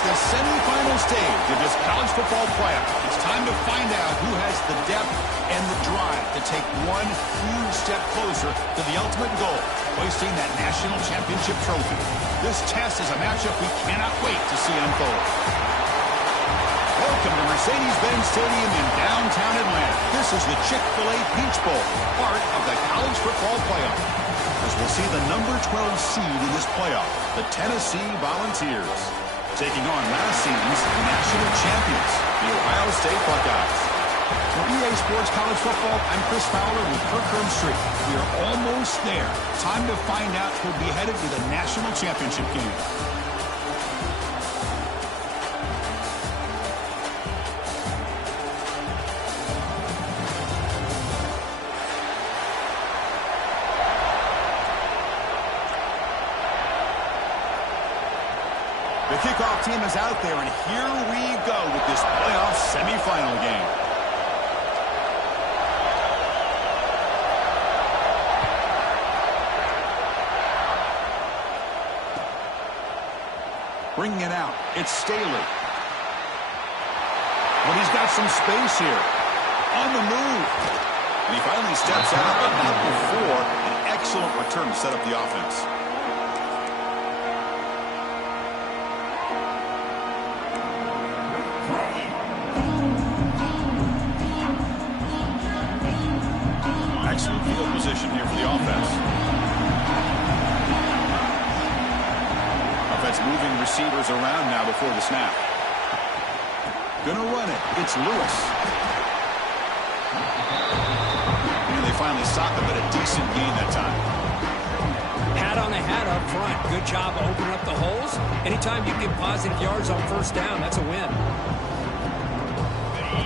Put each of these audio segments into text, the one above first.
It's the semifinal stage of this college football playoff. It's time to find out who has the depth and the drive to take one huge step closer to the ultimate goal, hoisting that national championship trophy. This test is a matchup we cannot wait to see unfold. Welcome to Mercedes-Benz Stadium in downtown Atlanta. This is the Chick-fil-A Peach Bowl, part of the college football playoff. As we'll see the number 12 seed in this playoff, the Tennessee Volunteers, taking on last season's national champions, the Ohio State Buckeyes. For EA Sports College Football, I'm Chris Fowler with Kirk Herbstreit. We are almost there. Time to find out who'll be headed to the national championship game. The kickoff team is out there, and here we go with this playoff semifinal game. Bringing it out, it's Staley. But he's got some space here. On the move. And he finally steps out, but not before an excellent return to set up the offense. Excellent field position here for the offense. Offense moving receivers around now before the snap. Gonna run it. It's Lewis. And they finally stop him, but a decent gain that time. Hat on the hat up front. Good job opening up the holes. Anytime you get positive yards on first down, that's a win.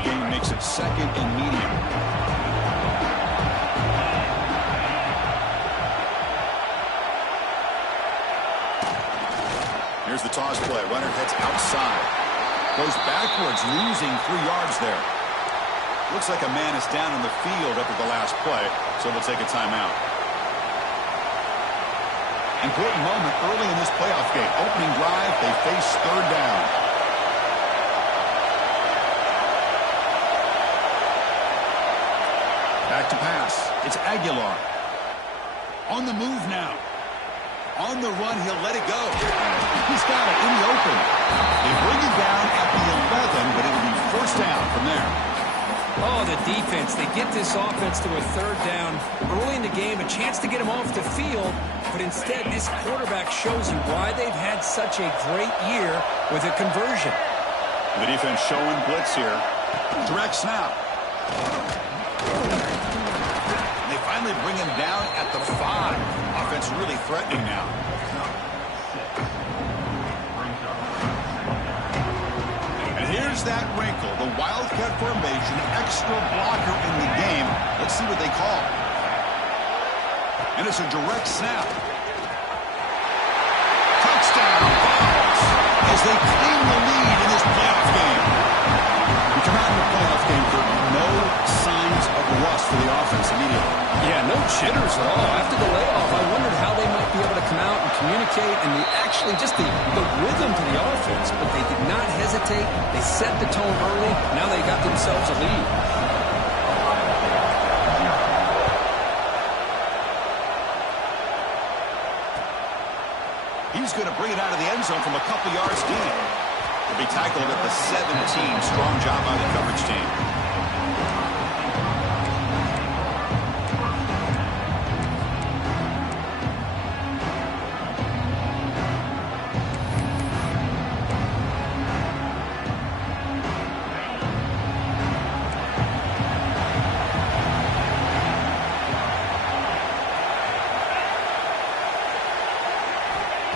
Gain makes it second and medium. Here's the toss play. Runner heads outside. Goes backwards, losing 3 yards there. Looks like a man is down in the field after the last play, so they'll take a timeout. Important moment early in this playoff game. Opening drive, they face third down. Back to pass. It's Aguilar. On the move now. On the run, he'll let it go. He's got it in the open. They bring him down at the 11, but it'll be first down from there. Oh, the defense. They get this offense to a third down early in the game, a chance to get him off the field, but instead this quarterback shows you why they've had such a great year with a conversion. The defense showing blitz here. Direct snap. They finally bring him down at the 5. Offense really threatening now. And here's that wrinkle. The Wildcat formation, extra blocker in the game. Let's see what they call. And it's a direct snap. Touchdown, Vols, as they claim the lead in this playoff game. We come out in the playoff game for no signs of rust for the offense immediately. Yeah, no jitters at all. After the layoff, I wondered how they might be able to come out and communicate and actually just the rhythm to the offense, but they did not hesitate. They set the tone early. Now they got themselves a lead. He's going to bring it out of the end zone from a couple yards deep. He'll be tackled at the 17. Strong job by the coverage team.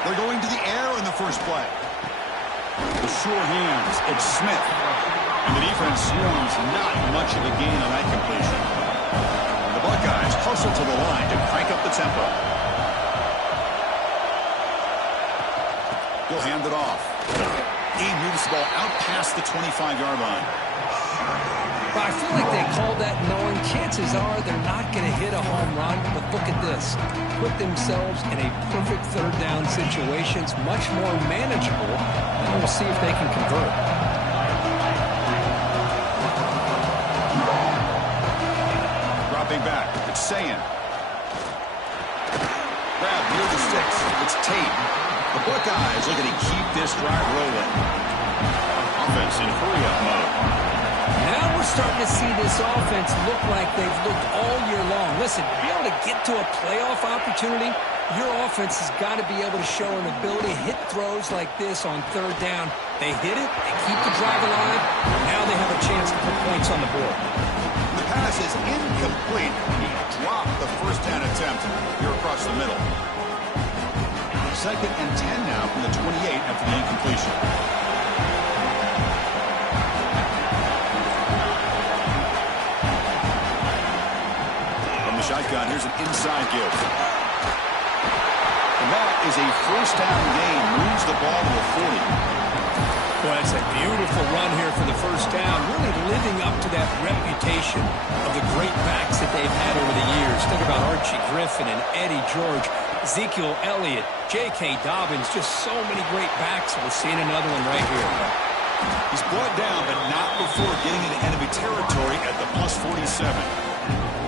They're going to the air in the first play. The sure hands, it's Smith. And the defense swarms not much of a gain on that completion. The Buckeyes hustle to the line to crank up the tempo. He'll hand it off. He moves the ball out past the 25-yard line. But I feel like they called that knowing chances are they're not going to hit a home run. But look at this. Put themselves in a perfect third down situation. It's much more manageable. Now we'll see if they can convert. Dropping back. It's Sayan. Grab near the sticks. It's Tate. The Buckeyes looking to keep this drive rolling. Offense in hurry-up mode. Now we're starting to see this offense look like they've looked all year long. Listen, to be able to get to a playoff opportunity, your offense has got to be able to show an ability to hit throws like this on third down. They hit it, they keep the drive alive, now they have a chance to put points on the board. The pass is incomplete. He dropped the first down attempt here across the middle. 2nd and 10 now from the 28 after the incompletion. Shotgun, here's an inside give. And that is a first down gain. Moves the ball to the 40. Well, it's a beautiful run here for the first down. Really living up to that reputation of the great backs that they've had over the years. Think about Archie Griffin and Eddie George, Ezekiel Elliott, J.K. Dobbins. Just so many great backs. We're seeing another one right here. He's brought down, but not before getting into enemy territory at the plus 47.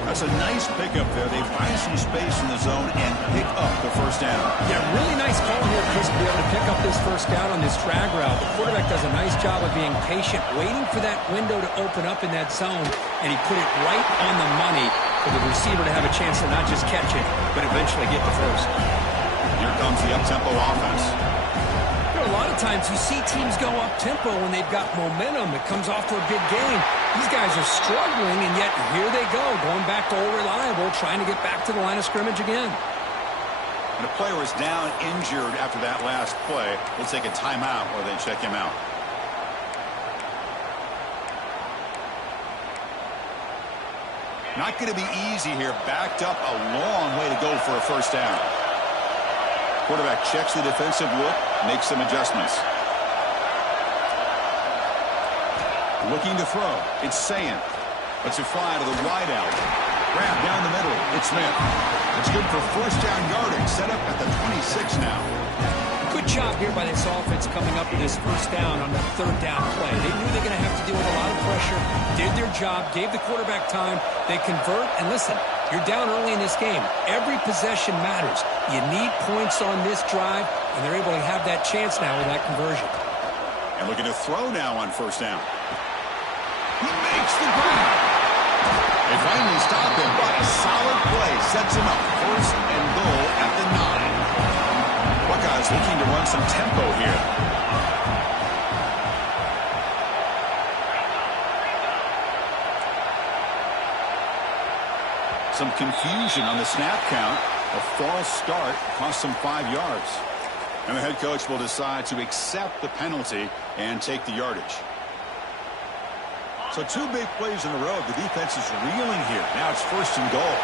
That's a nice pickup there. They find some space in the zone and pick up the first down. Yeah, really nice call here, Chris, to be able to pick up this first down on this drag route. The quarterback does a nice job of being patient, waiting for that window to open up in that zone, and he put it right on the money for the receiver to have a chance to not just catch it, but eventually get the first. Here comes the up-tempo offense. A lot of times you see teams go up-tempo when they've got momentum. It comes off to a big game. These guys are struggling, and yet here they go, going back to old reliable, trying to get back to the line of scrimmage again. And a player is down injured after that last play. They'll take a timeout or they check him out. Not going to be easy here. Backed up a long way to go for a first down. Quarterback checks the defensive look, makes some adjustments. Looking to throw. It's Sayan. Lets it fly to the wide out. Grab down the middle. It's Smith. It's good for first down yardage. Set up at the 26 now. Good job here by this offense coming up with this first down on that third down play. They knew they were going to have to deal with a lot of pressure, did their job, gave the quarterback time. They convert, and listen, you're down early in this game. Every possession matters. You need points on this drive, and they're able to have that chance now with that conversion. And looking to throw now on first down. He makes the grab. They finally stop him, but a solid play sets him up. First and goal at the 9. Buckeyes looking to run some tempo here. Some confusion on the snap count. A false start cost them 5 yards. And the head coach will decide to accept the penalty and take the yardage. So 2 big plays in a row. The defense is reeling here. Now it's first and goal.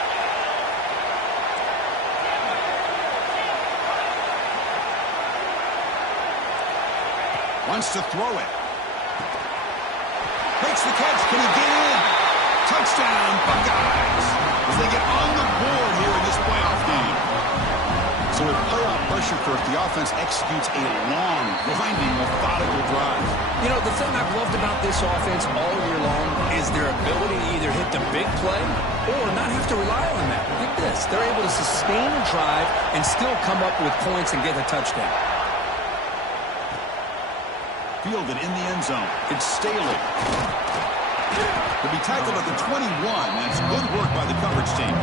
Wants to throw it. Makes the catch. Can he get in? Touchdown, Buckeyes. As they get on the board here in this playoff game. So with playoff pressure, Kirk, the offense executes a long, grinding, methodical drive. You know, the thing I've loved about this offense all year long is their ability to either hit the big play or not have to rely on that. Look at this. They're able to sustain a drive and still come up with points and get a touchdown. Fielded in the end zone. It's Staley. To be tackled at the 21. That's good work by the coverage team.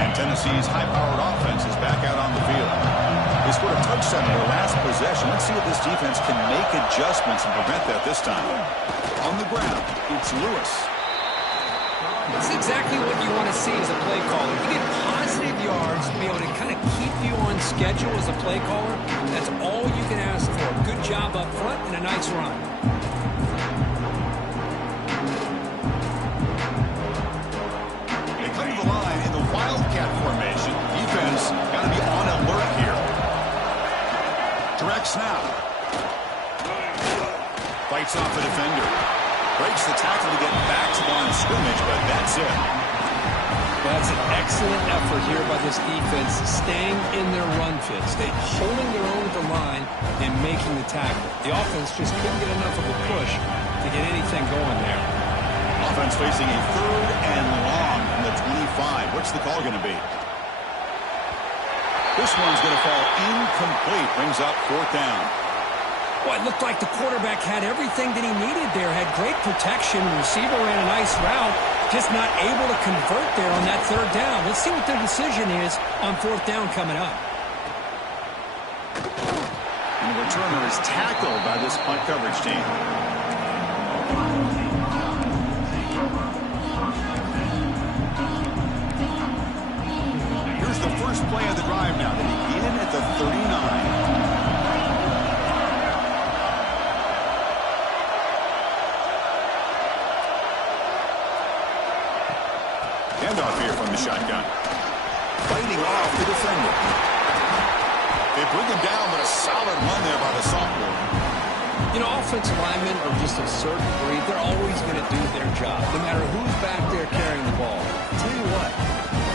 And Tennessee's high-powered offense is back out on the field. They scored a touchdown in their last possession. Let's see if this defense can make adjustments and prevent that this time. On the ground, it's Lewis. It's exactly what you want to see as a play caller. You get positive yards to be able to kind of keep you on schedule as a play caller. That's all you can ask for. Good job up front and a nice run. They come to the line in the Wildcat formation. Defense got to be snap. Fights off a defender. Breaks the tackle to get back to the line of scrimmage, but that's it. That's an excellent effort here by this defense, staying in their run fit, holding their own at the line and making the tackle. The offense just couldn't get enough of a push to get anything going there. Offense facing a 3rd and long from the 25. What's the call going to be? This one's going to fall incomplete. Brings up 4th down. Well, it looked like the quarterback had everything that he needed there. Had great protection. Receiver ran a nice route. Just not able to convert there on that 3rd down. Let's see what their decision is on 4th down coming up. And the returner is tackled by this punt coverage team. Here's the first play of the drive now. They begin at the 39. Handoff here from the shotgun. Fighting off the defender. They bring him down, but a solid run there by the sophomore. You know, offensive linemen are just a certain breed. They're always going to do their job, no matter who's back there carrying the ball. I'll tell you what,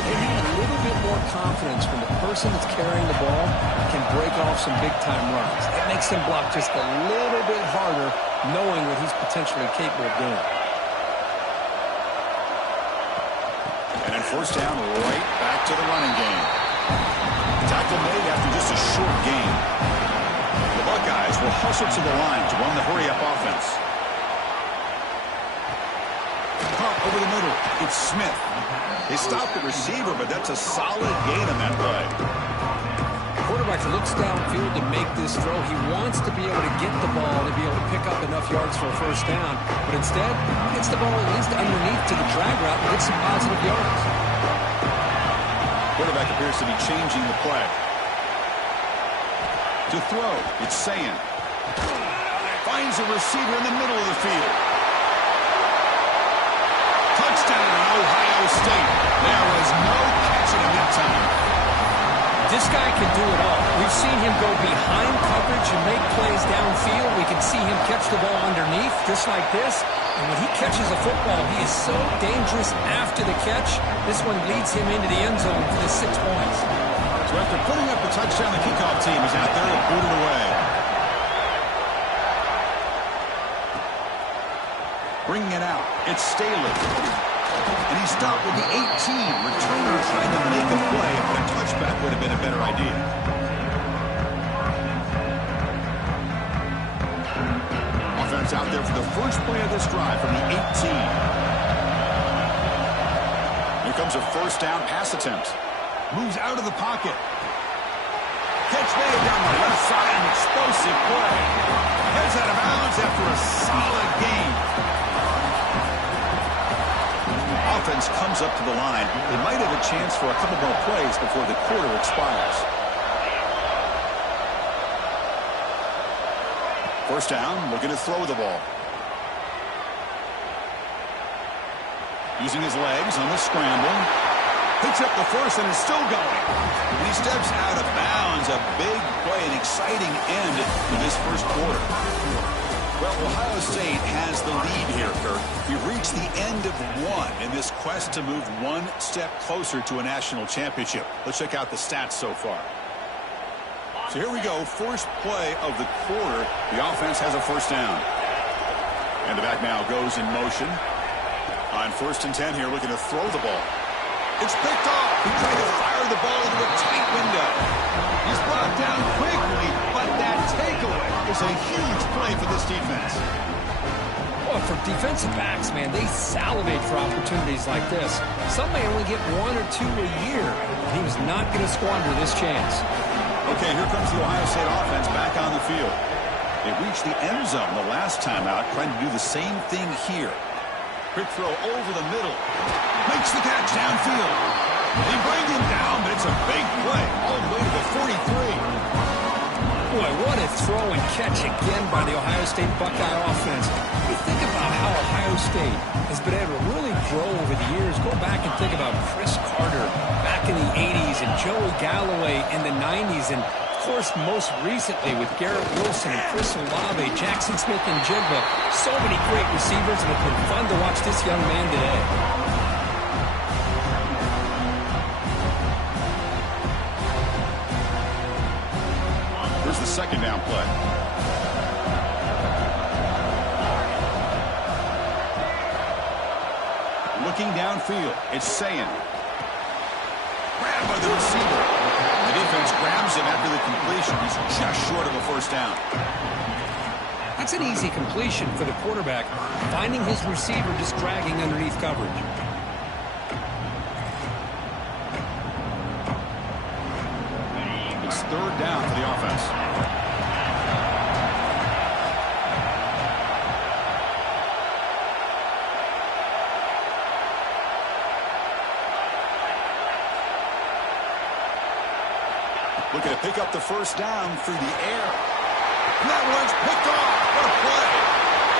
they have a little bit more confidence when the person that's carrying the ball can break off some big-time runs. That makes him block just a little bit harder, knowing what he's potentially capable of doing. And then 1st down, right back to the running game. Tackle made after just a short gain. The Buckeyes will hustle to the line to run the hurry-up offense. Pump over the middle. It's Smith. They stop the receiver, but that's a solid gain on that play. The quarterback looks downfield to make this throw. He wants to be able to get the ball to be able to pick up enough yards for a 1st down, but instead, he gets the ball at least underneath to the drag route and gets some positive yards. Quarterback appears to be changing the play. To throw, it's Sayin. Finds a receiver in the middle of the field. Touchdown, Ohio State. There was no catching him that time. This guy can do it all. We've seen him go behind coverage and make plays downfield. We can see him catch the ball underneath, just like this. And when he catches a football, he is so dangerous after the catch. This one leads him into the end zone for the 6 points. So after putting up the touchdown, the kickoff team is out there to boot it away. Bringing it out, it's Staley. And he stopped with the 18. Returner trying to make a play, but a touchback would have been a better idea. Offense out there for the first play of this drive from the 18. Here comes a 1st down pass attempt. Moves out of the pocket. Catch made down the left side, an explosive play. Heads out of bounds after a solid gain. Offense comes up to the line. They might have a chance for a couple more plays before the quarter expires. 1st down, looking to throw the ball. Using his legs on the scramble. Picks up the 1st and is still going. And he steps out of bounds. A big play, an exciting end to this 1st quarter. Well, Ohio State has the lead here, Kirk. We've reached the end of one in this quest to move one step closer to a national championship. Let's check out the stats so far. So here we go, first play of the quarter. The offense has a 1st down. And the back now goes in motion. On 1st and 10 here, looking to throw the ball. It's picked off. He tried to fire the ball into a tight window. He's brought down quickly, but that takeaway is a huge play for this defense. Well, for defensive backs, man, they salivate for opportunities like this. Some may only get 1 or 2 a year. And he was not going to squander this chance. Okay, here comes the Ohio State offense back on the field. They reached the end zone the last time out, trying to do the same thing here. Quick throw over the middle. Makes the catch downfield. They bring him down, but it's a big play all the way to the 43. Boy, what a throw and catch again by the Ohio State Buckeye offense. You think about how Ohio State has been able to really grow over the years. Go back and think about Chris Carter back in the 80s and Joey Galloway in the 90s. And course, most recently with Garrett Wilson and Chris Olave, Jackson Smith and Jigba. So many great receivers, and it's been fun to watch this young man today. Here's the second down play. Looking downfield, it's Sayin. Grabbed by the receiver. The defense grabs him after the completion. He's just short of a first down. That's an easy completion for the quarterback, finding his receiver just dragging underneath coverage. It's third down for the offense. Looking to pick up the first down through the air. And that one's picked off. What a play.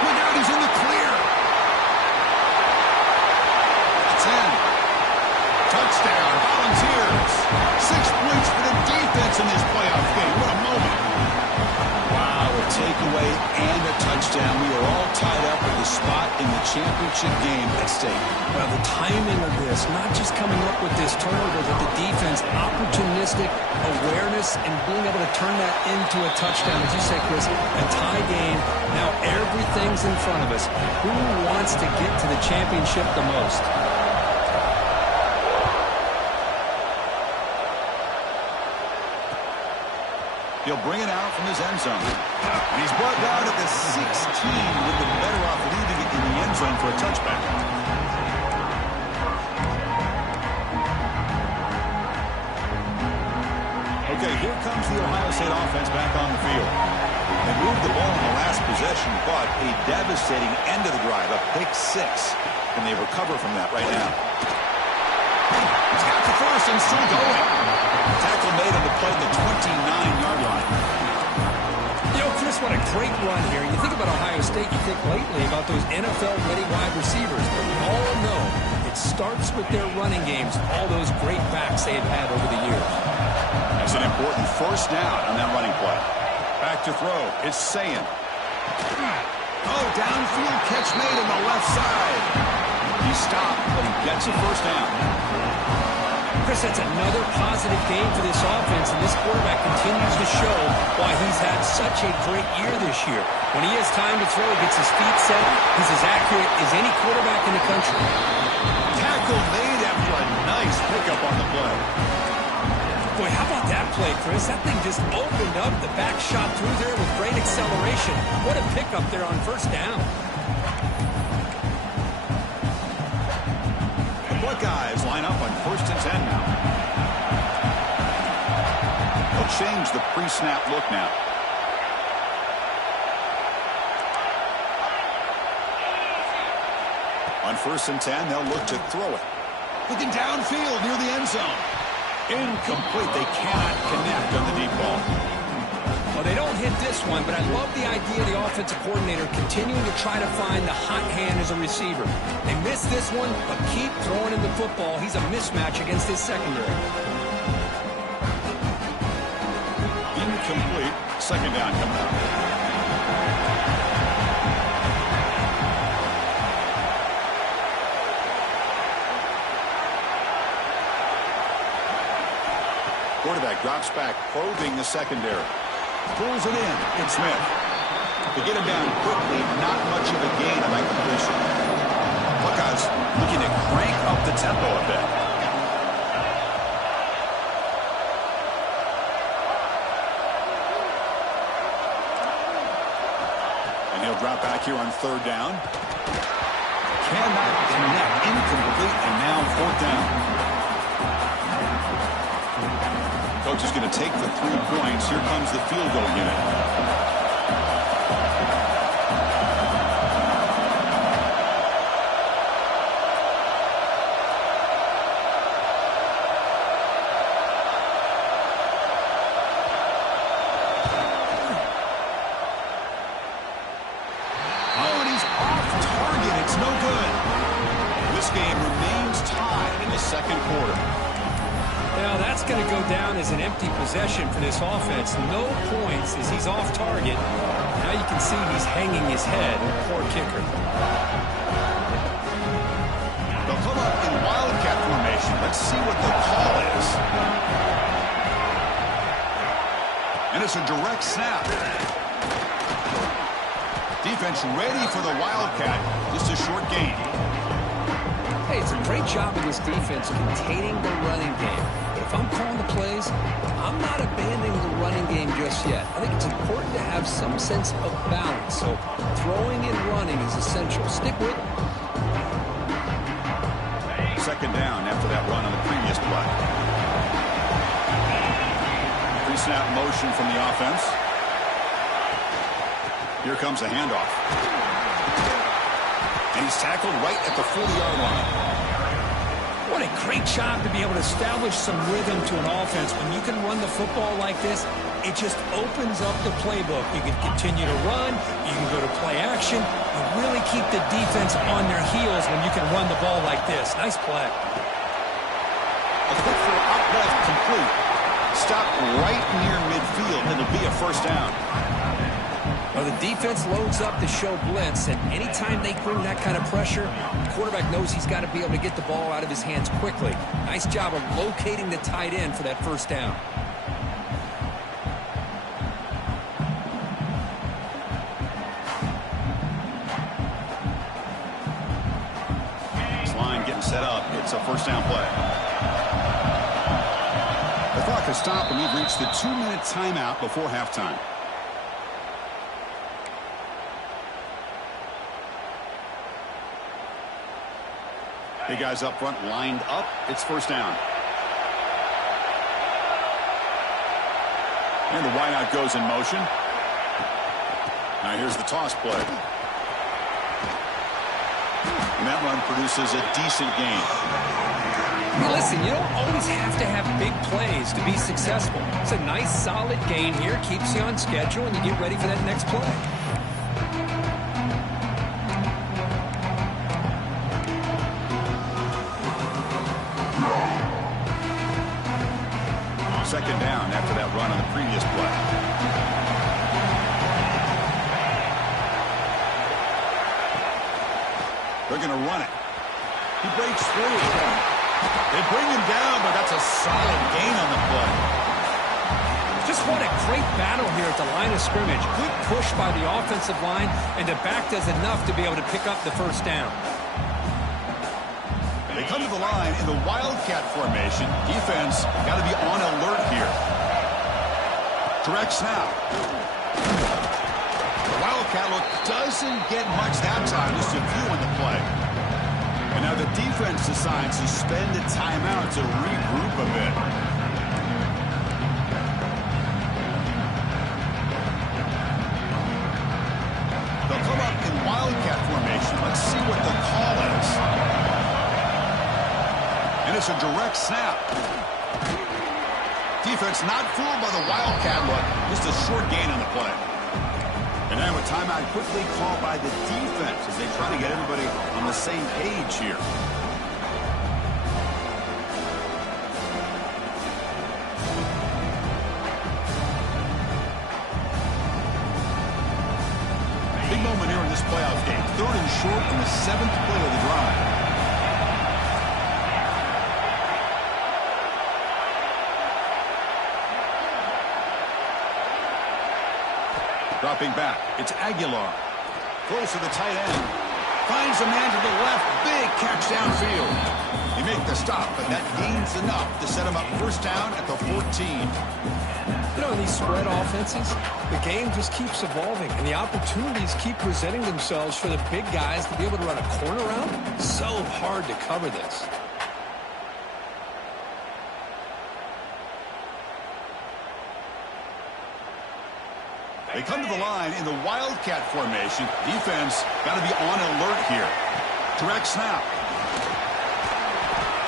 Look out, he's in the clear. It's in. Touchdown, Volunteers. 6 points for the defense in this playoff game. What a moment. Wow, a takeaway and a touchdown. We are all tied up with a spot in the championship game at stake. Well, the timing of this, not just coming up with this turnover, but the defense, opportunistic awareness, and being able to turn that into a touchdown. As you say, Chris, a tie game. Now everything's in front of us. Who wants to get to the championship the most? He'll bring it out from his end zone. And he's brought down at the 16, with the better off leaving it in the end zone for a touchback. Okay, here comes the Ohio State offense back on the field. They moved the ball in the last possession, but a devastating end of the drive, a pick 6. And they recover from that right now. He's got the first and still going. Tackle made on the play at the 29-yard line. You know, Chris, what a great run here. You think about Ohio State, you think lately about those NFL-ready wide receivers. But we all know it starts with their running games, all those great backs they've had over the years. That's an important first down on that running play. Back to throw. It's Sayin. Oh, downfield catch made on the left side. He stopped, but he gets a first down. Chris, that's another positive game for this offense, and this quarterback continues to show why he's had such a great year this year. When he has time to throw, he gets his feet set. He's as accurate as any quarterback in the country. Tackle made after a nice pickup on the play. Boy, how about that play, Chris? That thing just opened up. The back shot through there with great acceleration. What a pickup there on first down. Buckeyes line up on 1st and 10 now. They'll change the pre-snap look now. On 1st and 10, they'll look to throw it. Looking downfield near the end zone. Incomplete. They cannot connect on the deep ball. Well, they don't hit this one, but I love the idea of the offensive coordinator continuing to try to find the hot hand as a receiver. They missed this one, but keep throwing him the football. He's a mismatch against his secondary. Incomplete. Second down coming up. Quarterback drops back, probing the secondary. Pulls it in. It's Smith. To get him down quickly, not much of a gain on that completion. Buckeyes looking to crank up the tempo a bit. And he'll drop back here on 3rd down. Cannot connect. Incomplete, and now 4th down. Coach is going to take the 3 points. Here comes the field goal unit. Oh, and he's off target. It's no good. This game remains tied in the 2nd quarter. Yeah, that's going to go down as an empty possession for this offense. No points as he's off target. Now you can see he's hanging his head. Poor kicker. They'll come up in wildcat formation. Let's see what the call is. And it's a direct snap. Defense ready for the wildcat. Just a short gain. Hey, it's a great job of this defense containing the running game. But if I'm calling the plays, I'm not abandoning the running game just yet. I think it's important to have some sense of balance. So throwing and running is essential. Stick with it. Second down after that run on the previous play. Pre-snap motion from the offense. Here comes a handoff. And he's tackled right at the 40-yard line. What a great job to be able to establish some rhythm to an offense. When you can run the football like this, it just opens up the playbook. You can continue to run. You can go to play action. You really keep the defense on their heels when you can run the ball like this. Nice play. A quick throw up left complete. Stop right near midfield, and it'll be a first down. Well, the defense loads up to show blitz, and anytime they bring that kind of pressure, the quarterback knows he's got to be able to get the ball out of his hands quickly. Nice job of locating the tight end for that first down. This line getting set up. It's a first down play. The clock has stopped, and we've reached the 2-minute timeout before halftime. Big guys up front lined up. It's first down. And the wideout goes in motion. Now here's the toss play. And that run produces a decent gain. Hey, listen, you don't always have to have big plays to be successful. It's a nice, solid gain here. Keeps you on schedule, and you get ready for that next play. Second down after that run on the previous play. They're going to run it. He breaks through. They bring him down, but that's a solid gain on the play. Just what a great battle here at the line of scrimmage. Good push by the offensive line, and the back does enough to be able to pick up the first down. They come to the line in the wildcat formation. Defense got to be on alert here. Direct snap. The wildcat look doesn't get much that time. Just a few on the play. And now the defense decides to spend a timeout to regroup a bit. They'll come up in wildcat formation. Let's see what the call is. And it's a direct snap. Defense not fooled by the wildcat look. Just a short gain on the play. And now a timeout quickly called by the defense as they try to get everybody on the same page here. Big moment here in this playoff game. 3rd and short in the 7th play of the drive. Dropping back, it's Aguilar. Close to the tight end. Finds a man to the left. Big catch downfield. He made the stop, but that gains enough to set him up first down at the 14. You know, in these spread offenses, the game just keeps evolving, and the opportunities keep presenting themselves for the big guys to be able to run a corner route. So hard to cover this. They come to the line in the wildcat formation. Defense got to be on alert here. Direct snap.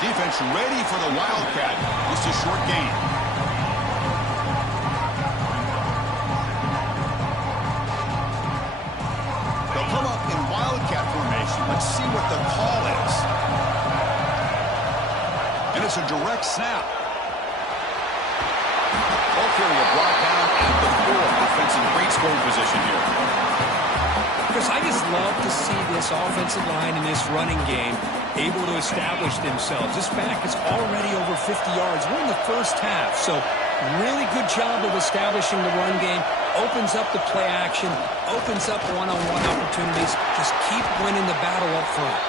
Defense ready for the wildcat. Just a short gain. They'll come up in wildcat formation. Let's see what the call is. And it's a direct snap. Carrier brought down at the 4. Offense in great scoring position here. Because I just love to see this offensive line in this running game able to establish themselves. This back is already over 50 yards. We're in the first half, so really good job of establishing the run game. Opens up the play action, opens up one-on-one opportunities. Just keep winning the battle up front.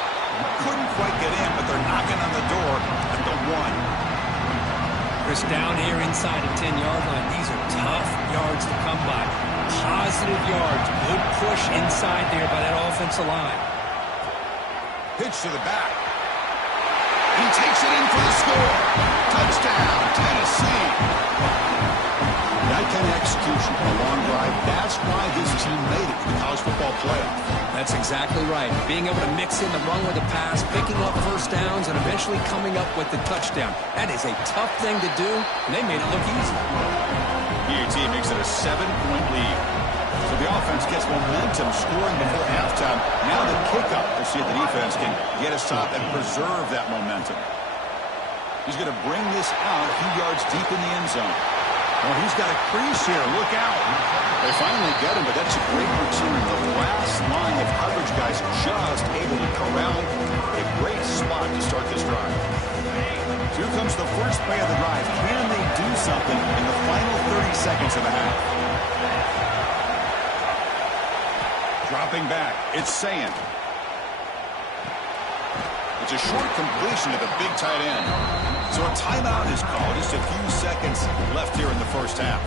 Couldn't quite get in, but they're knocking on the door at the 1. Chris, down here inside the 10-yard line, these are tough yards to come by. Positive yards, good push inside there by that offensive line. Pitch to the back. And he takes it in for the score. Touchdown, Tennessee. That kind of execution on a long drive, that's why this team made it to the college football playoff. That's exactly right. Being able to mix in the run with the pass, picking up first downs, and eventually coming up with the touchdown. That is a tough thing to do, and they made it look easy. PAT makes it a 7-point lead. So the offense gets momentum scoring before halftime. Now the kickoff. We'll see if the defense can get a stop and preserve that momentum. He's going to bring this out a few yards deep in the end zone. Oh, he's got a crease here. Look out. They finally get him, but that's a great return. The last line of coverage guys just able to corral a great spot to start this drive. Here comes the first play of the drive. Can they do something in the final 30 seconds of the half? Dropping back, it's Sayin. It's a short completion to the big tight end. So a timeout is called. Just a few seconds left here in the first half.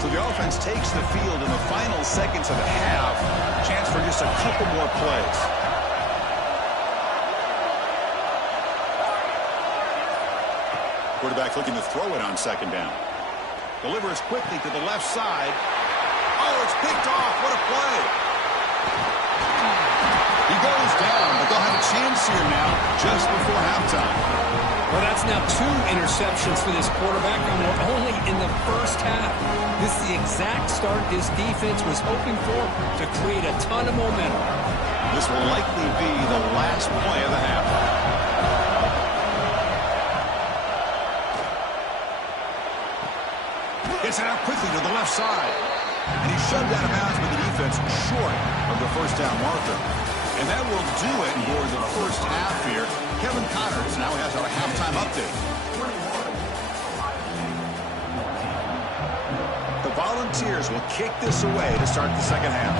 So the offense takes the field in the final seconds of the half. Chance for just a couple more plays. Quarterback looking to throw it on second down. Delivers quickly to the left side. Oh, it's picked off. What a play. He goes down, but they'll have a chance here now just before halftime. Well, that's now 2 interceptions for this quarterback, and we're only in the first half. This is the exact start this defense was hoping for to create a ton of momentum. This will likely be the last play of the half. Gets it out quickly to the left side. And he's shoved out of bounds with the defense short of the first down marker. And that will do it for the first half here. Kevin Connors now has our halftime update. The Volunteers will kick this away to start the second half.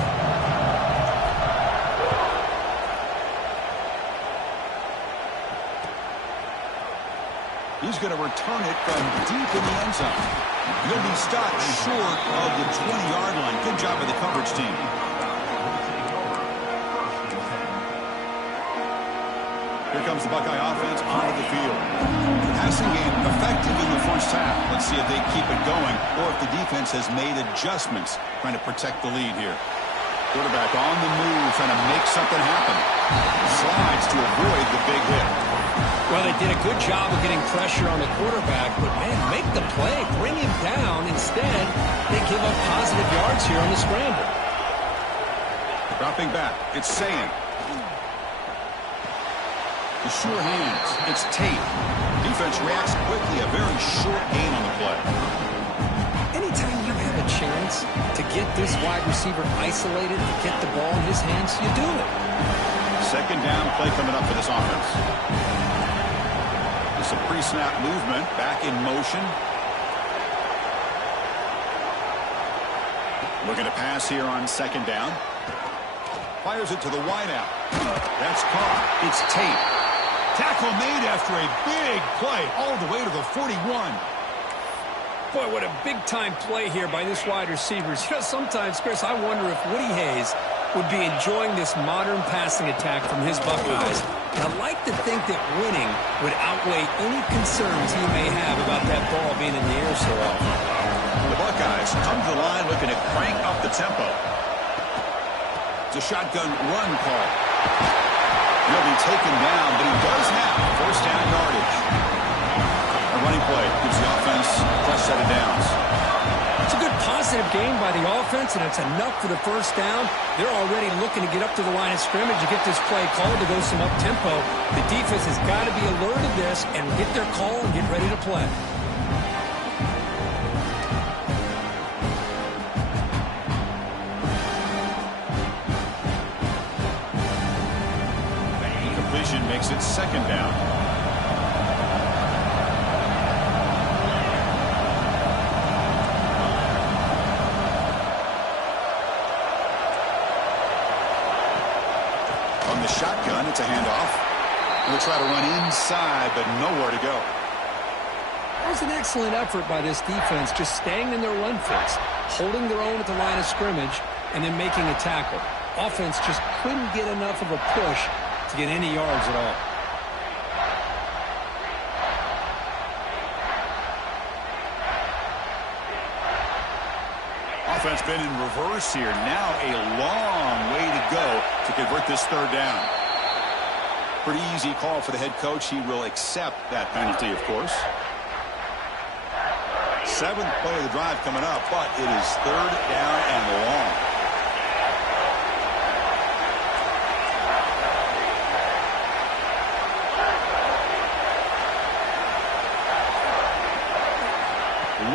He's going to return it from deep in the end zone. He'll be stopped short of the 20-yard line. Good job by the coverage team. Here comes the Buckeye offense onto the field. The passing game effective in the first half. Let's see if they keep it going or if the defense has made adjustments trying to protect the lead here. Quarterback on the move, trying to make something happen. Slides to avoid the big hit. Well, they did a good job of getting pressure on the quarterback, but, man, make the play, bring him down. Instead, they give up positive yards here on the scramble. Dropping back, it's Sayin. The sure hands, it's Tate. Defense reacts quickly, a very short gain on the play. Anytime you have a chance to get this wide receiver isolated and get the ball in his hands, you do it. Second down play coming up for this offense. It's a pre-snap movement, back in motion. Looking to pass here on second down. Fires it to the wideout. That's caught. It's Tate. Tackle made after a big play all the way to the 41. Boy, what a big-time play here by this wide receiver. You know, sometimes, Chris, I wonder if Woody Hayes would be enjoying this modern passing attack from his Buckeyes. And I'd like to think that winning would outweigh any concerns he may have about that ball being in the air so often. The Buckeyes come to the line looking to crank up the tempo. It's a shotgun run call. He'll be taken down, but he does have first down yardage. A running play gives the offense a fresh set of downs. It's a good Positive game by the offense, and it's enough for the first down. They're already looking to get up to the line of scrimmage to get this play called to go some up-tempo. The defense has got to be alert of this and get their call and get ready to play. Completion makes it second down. On the shotgun, it's a handoff. And they'll try to run inside, but nowhere to go. That was an excellent effort by this defense, just staying in their run fits, holding their own at the line of scrimmage, and then making a tackle. Offense just couldn't get enough of a push to get any yards at all. Offense been in reverse here. Now a long way to go to convert this third down. Pretty easy call for the head coach. He will accept that penalty, of course. Seventh play of the drive coming up, but it is third down and long.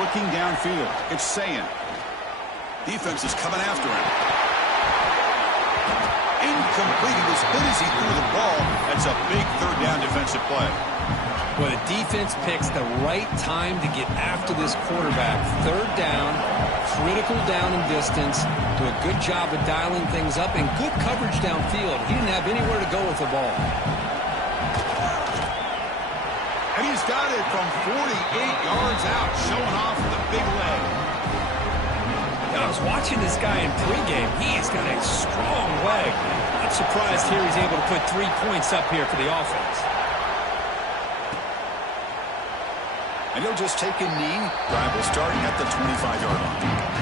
Looking downfield, it's Sayin. Defense is coming after him. Incomplete. He was hit as he threw the ball. That's a big third down defensive play. Well, the defense picks the right time to get after this quarterback. Third down, critical down and distance. Do a good job of dialing things up and good coverage downfield. He didn't have anywhere to go with the ball. And he's got it from 48 yards out, showing off the big leg. I was watching this guy in pregame. He's got a strong leg. Not surprised here he's able to put 3 points up here for the offense. And he'll just take a knee. Drive will start at the 25-yard line.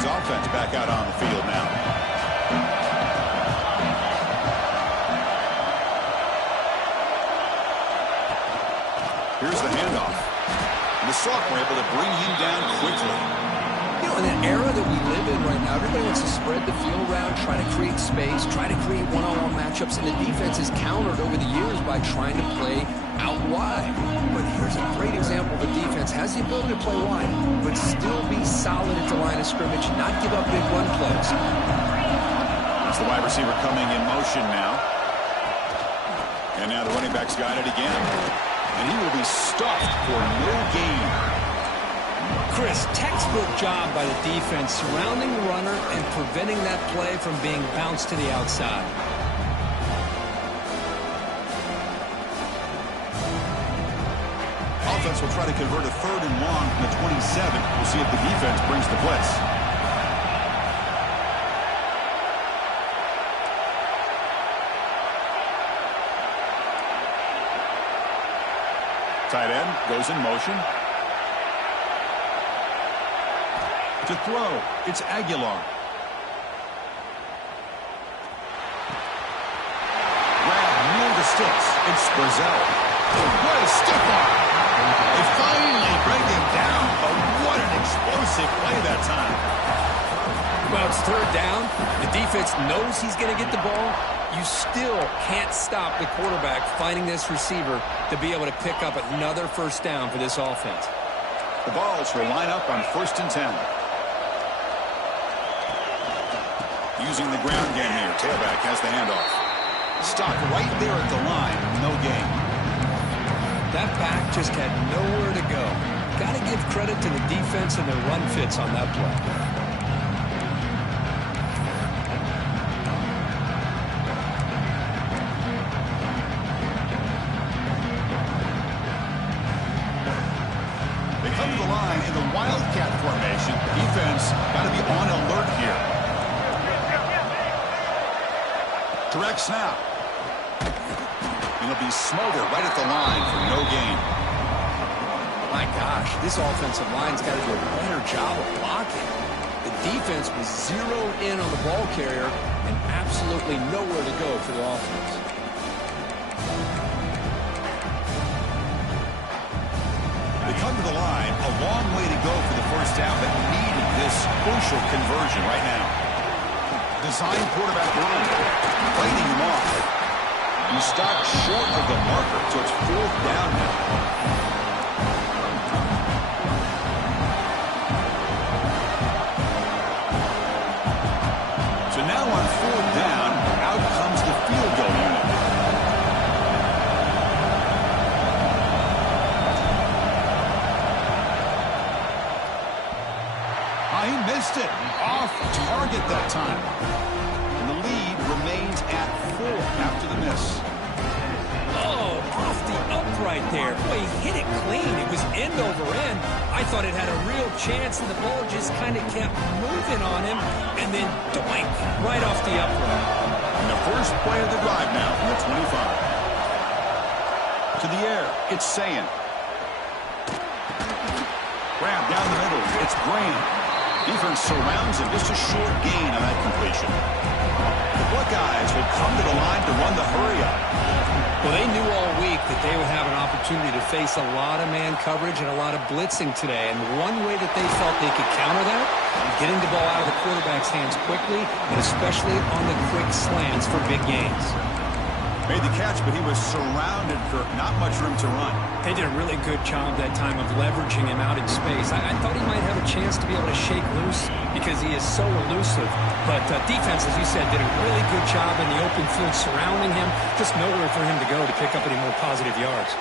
Offense back out on the field now. Here's the handoff. And the sophomore able to bring him down quickly. You know, in the era that we live in right now, everybody wants to spread the field around, try to create space, try to create one-on-one matchups, and the defense is countered over the years by trying to play out wide. But here's a great example of a defense has the ability to play wide, but still be solid at the line of scrimmage, not give up big run plays. It's the wide receiver coming in motion now. And now the running back's got it again. And he will be stuffed for no gain. Chris, textbook job by the defense surrounding the runner and preventing that play from being bounced to the outside. Offense will try to convert a third and long from the 27. We'll see if the defense brings the blitz. Tight end goes in motion. To throw, it's Aguilar. Grab near the sticks. It's Brazzell. What a stiff arm. They finally bring him down, but what an explosive play that time. Well, it's third down. The defense knows he's going to get the ball. You still can't stop the quarterback finding this receiver to be able to pick up another first down for this offense. The Vols will line up on 1st and 10. Using the ground game here. Tailback has the handoff. Stopped right there at the line. No gain. That back just had nowhere to go. Got to give credit to the defense and their run fits on that play. Come to the line in the Wildcat formation. Defense got to be on alert here. Direct snap. And he'll be smothered right at the line for no gain. my gosh, this offensive line's got to do a better job of blocking. The defense was zeroed in on the ball carrier and absolutely nowhere to go for the offense. They come to the line, a long way to go for the first down, but needed this crucial conversion right now. Design quarterback run, fighting him off. He stopped short of the marker, so it's 4th down now. So now on 4th down, out comes the field goal unit. He missed it. Off target that time. And the lead remains at 4 after the miss. Oh, off the upright there. Boy, he hit it clean. It was end over end. I thought it had a real chance, and the ball just kind of kept moving on him. And then doink, right off the upright. And the first play of the drive now from the 25. To the air, it's Sayin. Grab down the middle. It's Graham. Defense surrounds him. Just a short gain on that completion. The Buckeyes will come to the line to run the hurry-up. Well, they knew all week that they would have an opportunity to face a lot of man coverage and a lot of blitzing today. And one way that they felt they could counter that, getting the ball out of the quarterback's hands quickly, and especially on the quick slants for big gains. Made the catch, but he was surrounded, Kirk. Not much room to run. They did a really good job that time of leveraging him out in space. I thought he might have a chance to be able to shake loose because he is so elusive. But defense, as you said, did a really good job in the open field surrounding him. Just nowhere for him to go to pick up any more positive yards.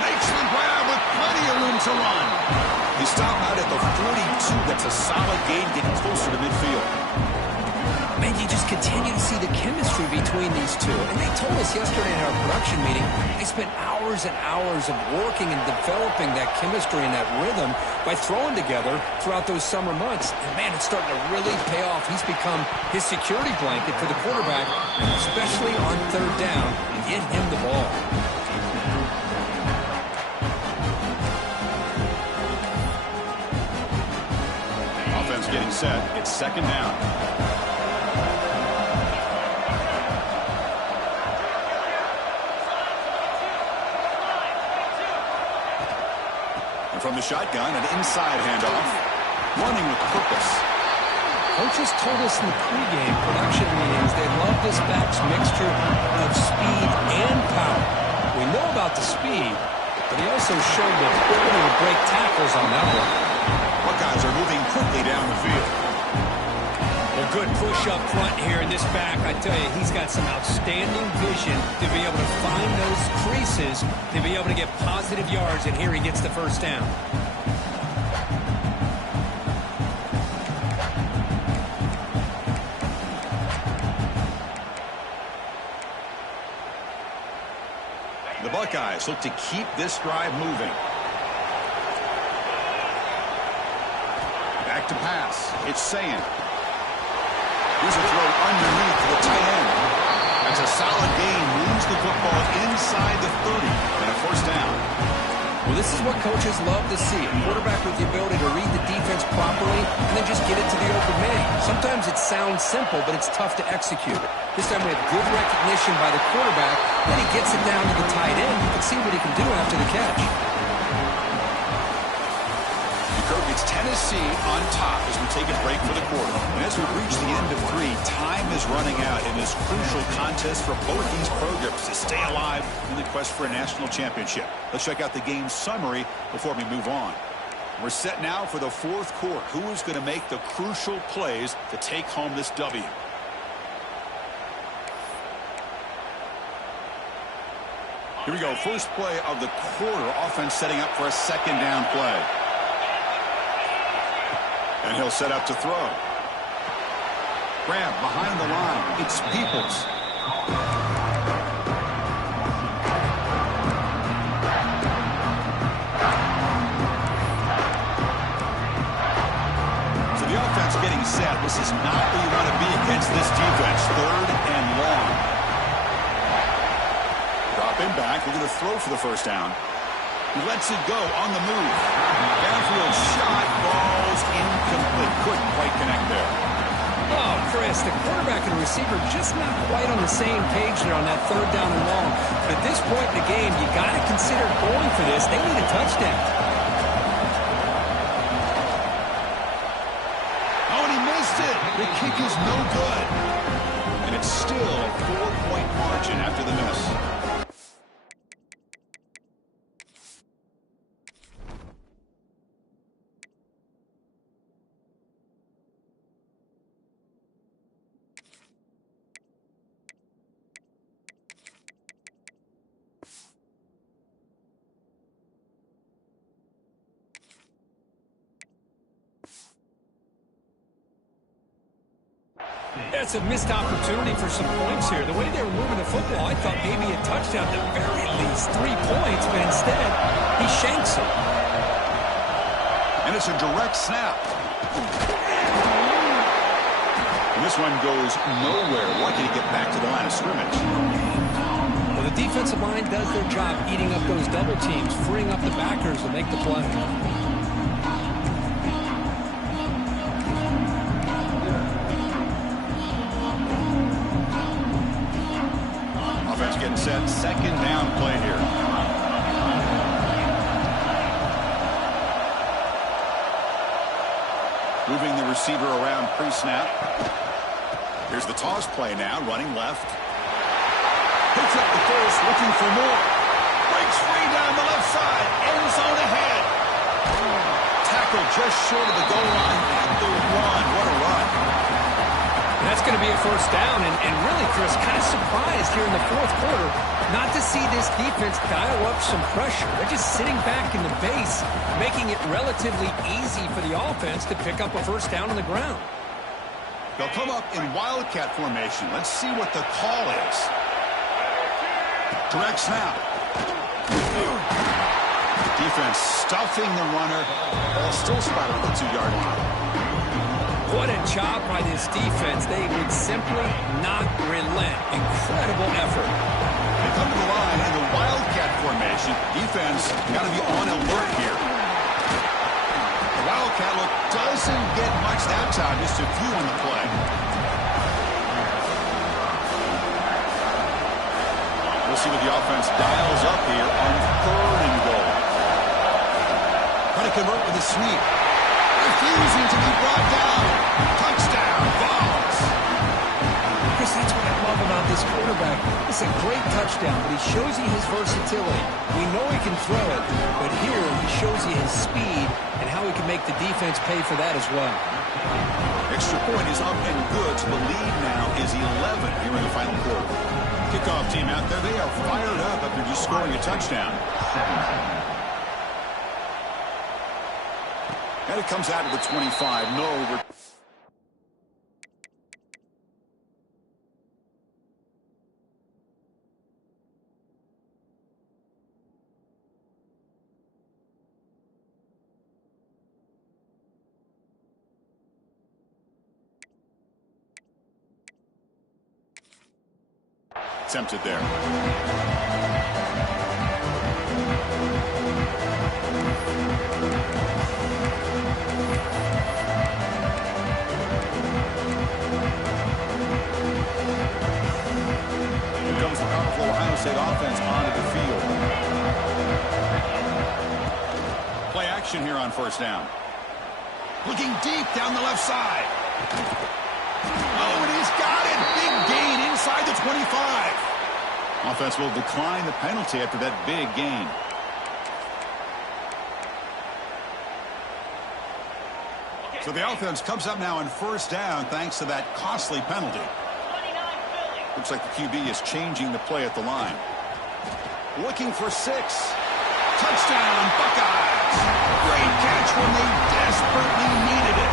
Makes the grab with plenty of room to run. He stopped out at the 42. That's a solid gain, getting closer to midfield. Man, you just continue to see the chemistry between these two. And they told us yesterday in our production meeting, they spent hours and hours of working and developing that chemistry and that rhythm by throwing together throughout those summer months. And, man, it's starting to really pay off. He's become his security blanket for the quarterback, and especially on 3rd down, get him the ball. Offense getting set. It's 2nd down. From the shotgun, an inside handoff. Running with purpose. Coaches told us in the pregame production meetings they love this back's mixture of speed and power. We know about the speed, but he also showed the ability to break tackles on that one. Buckeyes are moving quickly down the field. A good push up front here in this back. I tell you, he's got some outstanding vision to be able to find those creases, to be able to get positive yards, and here he gets the first down. The Buckeyes look to keep this drive moving. Back to pass. It's Sayin. Here's a throw underneath to the tight end. That's a solid gain. Moves the football inside the 30 and a first down. Well, this is what coaches love to see. A quarterback with the ability to read the defense properly and then just get it to the open man. Sometimes it sounds simple, but it's tough to execute. This time we have good recognition by the quarterback. Then he gets it down to the tight end. You can see what he can do after the catch. It's Tennessee on top as we take a break for the quarter. And as we reach the end of 3, time is running out in this crucial contest for both these programs to stay alive in the quest for a national championship. Let's check out the game summary before we move on. We're set now for the 4th quarter. Who is going to make the crucial plays to take home this W? Here we go. First play of the quarter. Offense setting up for a 2nd down play. And he'll set up to throw. Grab behind the line. It's Peoples. So the offense getting set. This is not where you want to be against this defense. 3rd and long. Drop him back. We're going to throw for the first down. He lets it go on the move. Downfield shot falls incomplete. Couldn't quite connect there. Oh, Chris, the quarterback and the receiver just not quite on the same page there on that third down and long. But at this point in the game, you got to consider going for this. They need a touchdown. Oh, and he missed it. The kick is no good. And it's still a 4-point margin after the miss. That's a missed opportunity for some points here. The way they were moving the football, I thought maybe a touchdown at the very least. 3 points, but instead, he shanks it. And it's a direct snap. And this one goes nowhere. Lucky to get back to the line of scrimmage. Well, the defensive line does their job eating up those double teams, freeing up the backers to make the play. Getting set, second down play here. Moving the receiver around pre-snap. Here's the toss play now, running left. Picks up the first, looking for more. Breaks free down the left side, end zone ahead. Tackle just short of the goal line at the run. What a run. And that's going to be a first down, and really, Chris, kind of surprised here in the fourth quarter not to see this defense dial up some pressure. They're just sitting back in the base, making it relatively easy for the offense to pick up a first down on the ground. They'll come up in wildcat formation. Let's see what the call is. Direct snap. Defense stuffing the runner. Ball still spotted at the 2-yard line. What a job by this defense. They would simply not relent. Incredible effort. They come to the line in the wildcat formation. Defense got to be on alert here. The wildcat look doesn't get much that time. Just a few on the play. We'll see what the offense dials up here on 3rd and goal. Trying to convert with a sweep. Refusing to be brought down. Touchdown, Vols. Chris, that's what I love about this quarterback. It's a great touchdown, but he shows you his versatility. We know he can throw it, but here he shows you his speed and how he can make the defense pay for that as well. Extra point is up and good, so the lead now is 11 here in the final quarter. Kickoff team out there, they are fired up after just scoring a touchdown. And it comes out of the 25. No over. Attempted there. Ohio State offense onto the field. Play action here on first down. Looking deep down the left side. Oh, and he's got it. Big gain inside the 25. Offense will decline the penalty after that big gain. So the offense comes up now on first down thanks to that costly penalty. Looks like the QB is changing the play at the line. Looking for 6. Touchdown, Buckeyes. Great catch when they desperately needed it.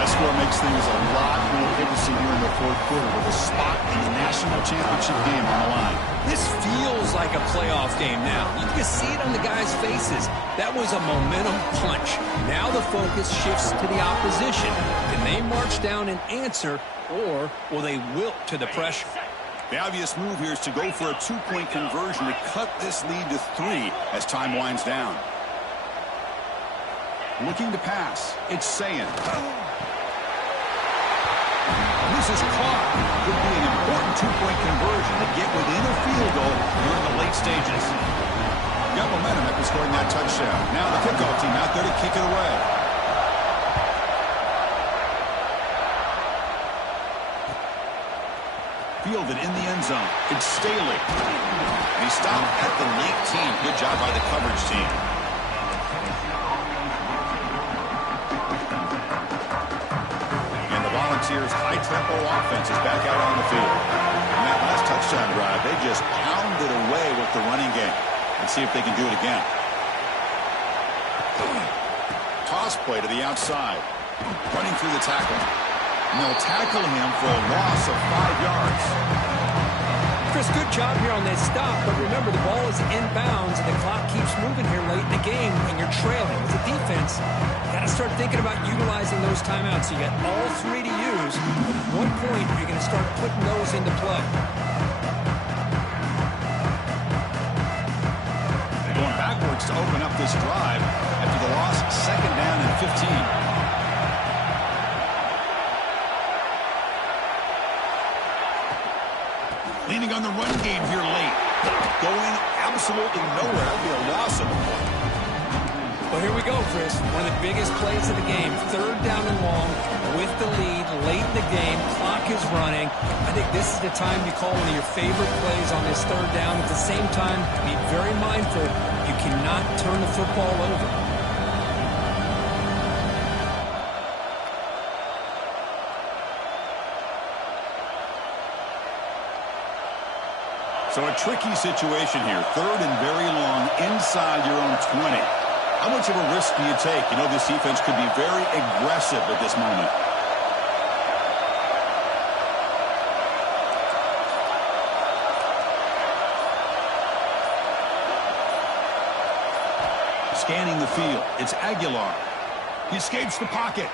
That score makes things a lot more interesting here in the fourth quarter with a spot in the national championship game on the line. This feels like a playoff game now. You can see it on the guys' faces. That was a momentum punch. Now the focus shifts to the opposition. Can they march down and answer, or will they wilt to the pressure? The obvious move here is to go for a two-point conversion to cut this lead to 3 as time winds down. Looking to pass. It's Sayin. This is caught. Could be an important two-point conversion to get within a field goal here in the late stages. Got momentum after scoring that touchdown. Now the kickoff team out there to kick it away. Fielded in the end zone. It's Staley. And he stopped at the 19. Good job by the coverage team. And the Volunteers' high-tempo offense is back out on the field. And that last touchdown drive, they just pounded away with the running game. Let's see if they can do it again. Toss play to the outside. Running through the tackle. And they'll tackle him for a loss of 5 yards. Chris, good job here on this stop, but remember the ball is inbounds and the clock keeps moving here late in the game and you're trailing. As a defense, you got to start thinking about utilizing those timeouts. So you got all 3 to use. At one point, you're going to start putting those into play. Going backwards to open up this drive after the loss, 2nd down and 15. Leaning on the run game here late. Going absolutely nowhere. That'll be a loss of a point. Well, here we go, Chris. One of the biggest plays of the game. 3rd down and long with the lead late in the game. Clock is running. I think this is the time you call one of your favorite plays on this 3rd down. At the same time, be very mindful. You cannot turn the football over. So a tricky situation here. 3rd and very long inside your own 20. How much of a risk do you take? You know, this defense could be very aggressive at this moment. Scanning the field. It's Aguilar. He escapes the pocket.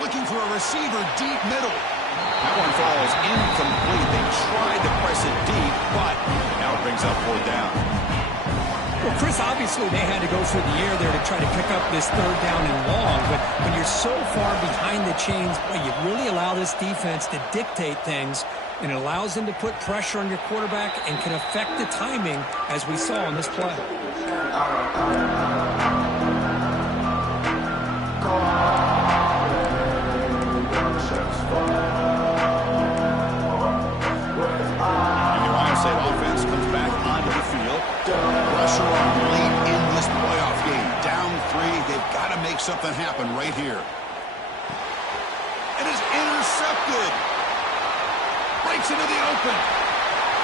Looking for a receiver deep middle. That one falls incomplete. They tried to press it deep, but now it brings up 4th down. Well, Chris, obviously they had to go through the air there to try to pick up this 3rd down and long, but when you're so far behind the chains, boy, you really allow this defense to dictate things, and it allows them to put pressure on your quarterback and can affect the timing, as we saw on this play. Offense comes back onto the field. Pressure on late in this playoff game. Down 3. They've got to make something happen right here. It is intercepted. Breaks into the open.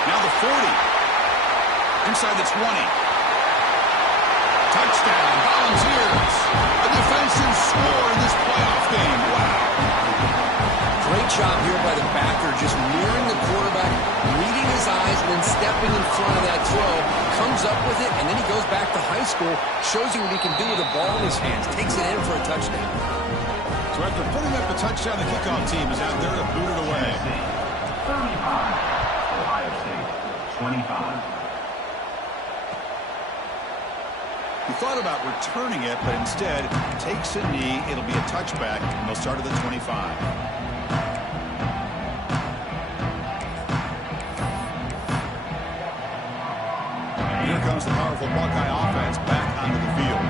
Now the 40. Inside the 20. Touchdown, Volunteers. A defensive score in this playoff game. Wow. Great job here by the backer, just mirroring the quarterback, reading his eyes, and then stepping in front of that throw, comes up with it, and then he goes back to high school, shows you what he can do with the ball in his hands, takes it in for a touchdown. So after putting up the touchdown, the kickoff team is out there to boot it away. 35, Ohio State, 25. He thought about returning it, but instead takes a knee. It'll be a touchback, and they'll start at the 25. Here comes the powerful Buckeye offense back onto the field.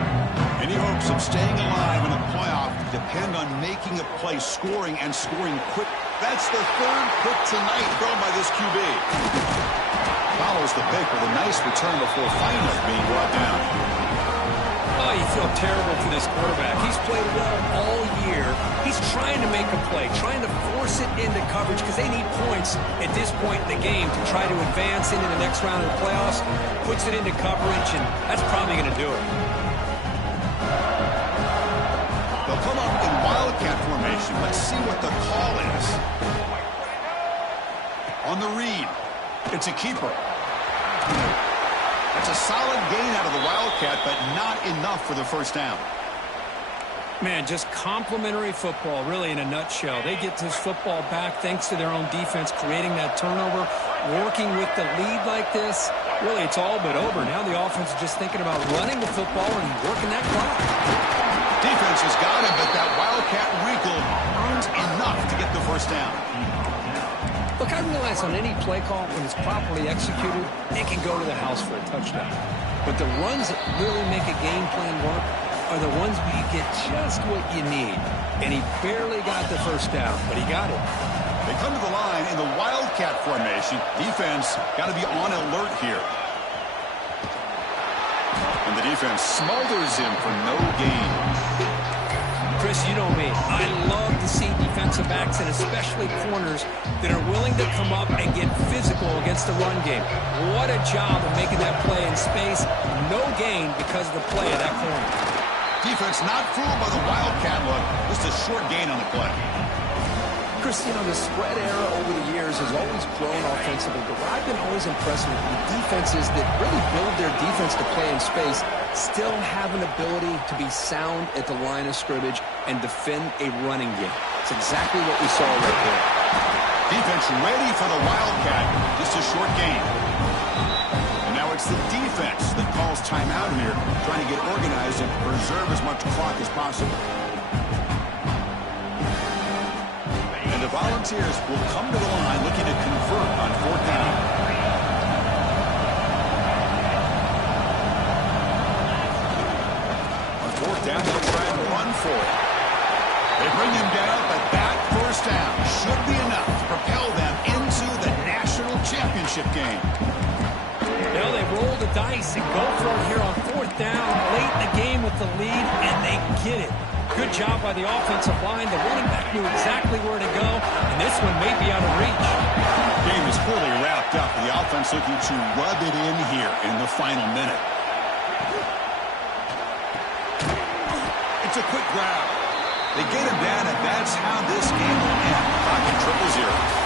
Any hopes of staying alive in a playoff depend on making a play, scoring, and scoring quick. That's the 3rd pick tonight thrown by this QB. Follows the pick with a nice return before finally being brought down. Oh, you feel terrible for this quarterback. He's played well all year. He's trying to make a play, trying to force it into coverage because they need points at this point in the game to try to advance into the next round of the playoffs. Puts it into coverage, and that's probably going to do it. They'll come up in Wildcat formation. Let's see what the call is. On the read, it's a keeper. That's a solid gain out of the Wildcat, but not enough for the 1st down. Man, just complimentary football, really, in a nutshell. They get this football back thanks to their own defense, creating that turnover, working with the lead like this. Really, it's all but over. Now the offense is just thinking about running the football and working that clock. Defense has got him, but that Wildcat wrinkle earns enough to get the first down. Look, I realize on any play call, when it's properly executed, it can go to the house for a touchdown. But the runs that really make a game plan work are the ones where you get just what you need. And he barely got the first down, but he got it. They come to the line in the Wildcat formation. Defense got to be on alert here. And the defense smothers him for no gain. Chris, you know me. I love to see defensive backs and especially corners that are willing to come up and get physical against the run game. What a job of making that play in space. No gain because of the play of that corner. Defense not fooled by the Wildcat look. Just a short gain on the play. Chris, you know, the spread era over the years has always grown offensively, but what I've been always impressed with the defenses that really build their defense to play in space still have an ability to be sound at the line of scrimmage and defend a running game. It's exactly what we saw right there. Defense ready for the Wildcat. Just a short gain. And now it's the defense that calls timeout here, trying to get organized and preserve as much clock as possible. And the Volunteers will come to the line looking to convert on fourth down. On fourth down, they'll try and run for it. They bring him down, but that first down should be enough to propel them into the national championship game. Now they roll the dice and go for it here on fourth down, late in the game with the lead, and they get it. Good job by the offensive line. The running back knew exactly where to go, and this one may be out of reach. Game is clearly wrapped up. The offense looking to rub it in here in the final minute. It's a quick grab. They get him down, and that's how this game will end. Pocket 0-0.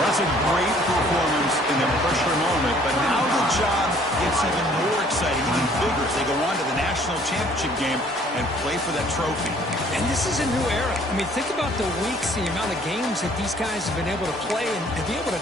That's a great performance in the pressure moment, but now the job gets even more exciting, even bigger as they go on to the national championship game and play for that trophy. And this is a new era. I mean, think about the weeks, the amount of games that these guys have been able to play and be able to...